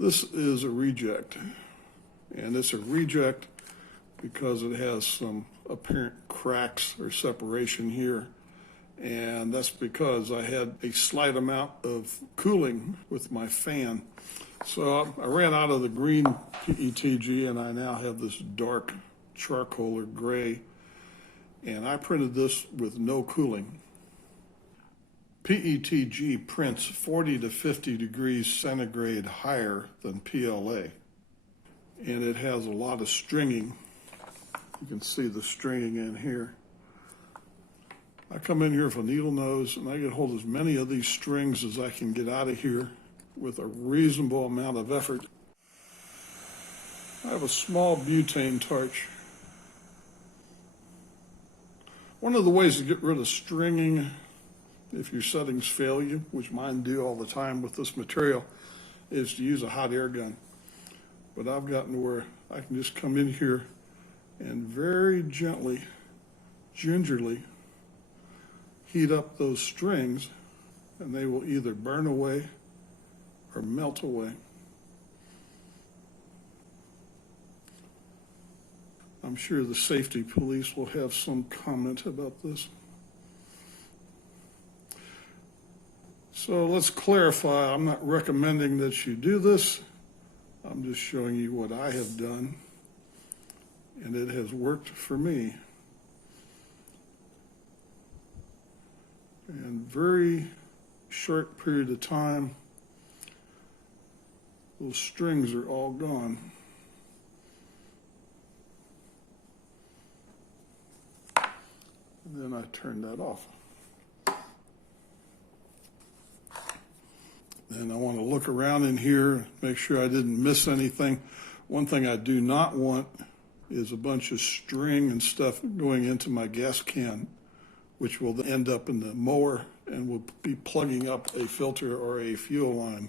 This is a reject, and it's a reject because it has some apparent cracks or separation here, and that's because I had a slight amount of cooling with my fan. So I ran out of the green PETG, and I now have this dark charcoal or gray, and I printed this with no cooling. PETG prints 40 to 50 degrees centigrade higher than PLA, and it has a lot of stringing. You can see the stringing in here. I come in here with a needle nose, and I get hold of as many of these strings as I can get out of here with a reasonable amount of effort. I have a small butane torch. One of the ways to get rid of stringing, if your settings fail you, which mine do all the time with this material, is to use a hot air gun. But I've gotten to where I can just come in here and very gently, gingerly heat up those strings, and they will either burn away or melt away. I'm sure the safety police will have some comment about this. So let's clarify, I'm not recommending that you do this. I'm just showing you what I have done, and it has worked for me. And very short period of time, those strings are all gone. And then I turn that off. And I want to look around in here, make sure I didn't miss anything. One thing I do not want is a bunch of string and stuff going into my gas can, which will end up in the mower and will be plugging up a filter or a fuel line.